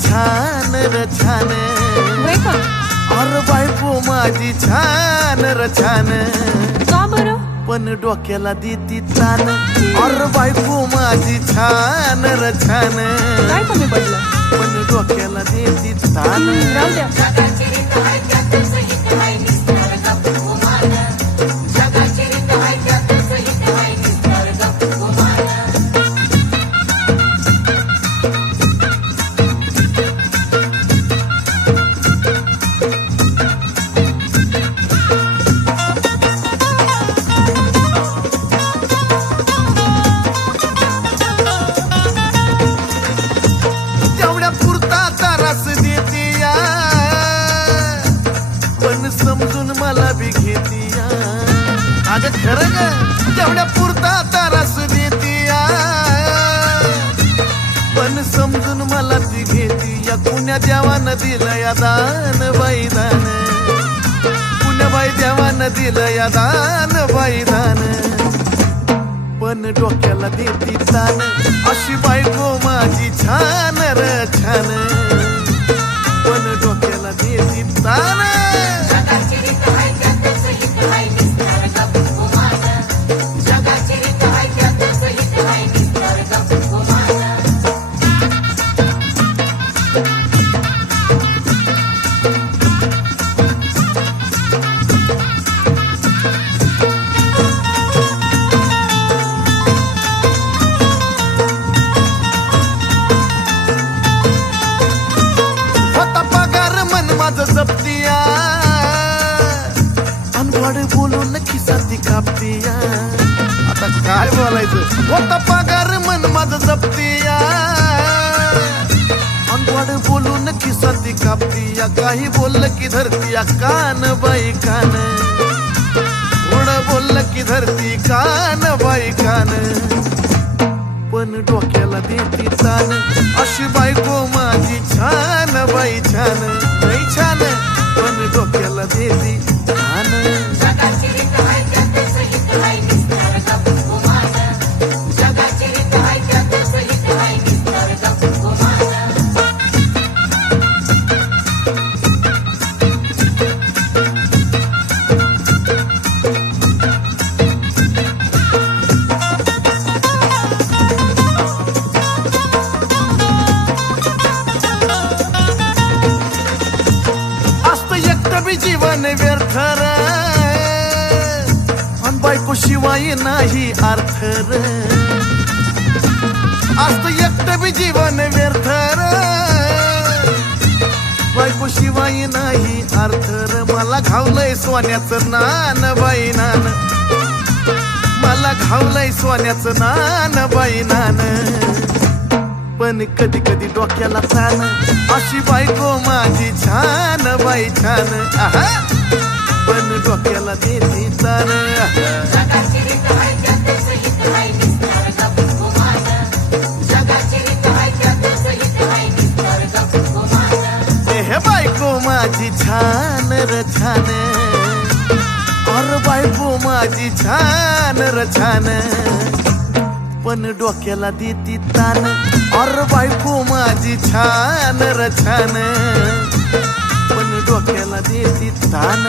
छान र छान, अरे बायको माझी छान र छान, का बरं? पण डोक्याला देती तान. अरे बायको माझी छान र छान, काय कमी पडलं? पण डोक्याला देती तान. राहू द्या. तेवढ्या पुरता तारास देती या, पण समजून मला बी घेती या. अगं खरं ग, तेवढ्या पुरता तारास देती या, पण समजून मला ती घेती या. पुण्या देवानं दिलं या दान बाई दान, पुण्या बाई देवानं दिलं या दान बाई दान, पण डोक्याला देती तान. अशी बायको माझी छान र छान, पण डोक्याला देती तान. माझं जपतिया, अनवड बोलून खिसाती कापतिया. आता काय बोलायचं, होता पगार मन माझं जपतिया, अनवड बोलून खिसाती कापतिया. काही बोललं की धरतीया कान बाई कान, थोडं बोललं की धरती कान बाई कान, पण डोक्याला देती तान. अशी बायको माझी छान बाई छान, बाई छान, पण डोक्याला देती तान. जीवन व्यर्थ र, अन बायको शिवाय नाही अर्थ र. असत एकटं बी जीवन व्यर्थ र, बायको शिवाय नाही अर्थ र. मला घावलंय सोन्याचं नान बाई नान, मला घावलंय सोन्याचं नान बाई नान, पण कधी कधी डोक्याला तान. अशी बायको माझी छान बाई छान, आहा, पण डोक्याला देती तान. हे बायको माझी छान र छान, अरे बायको माझी छान र छान, पण डोक्याला देती तान. अरे बायको माझी छान र छान, पण डोक्याला देती तान.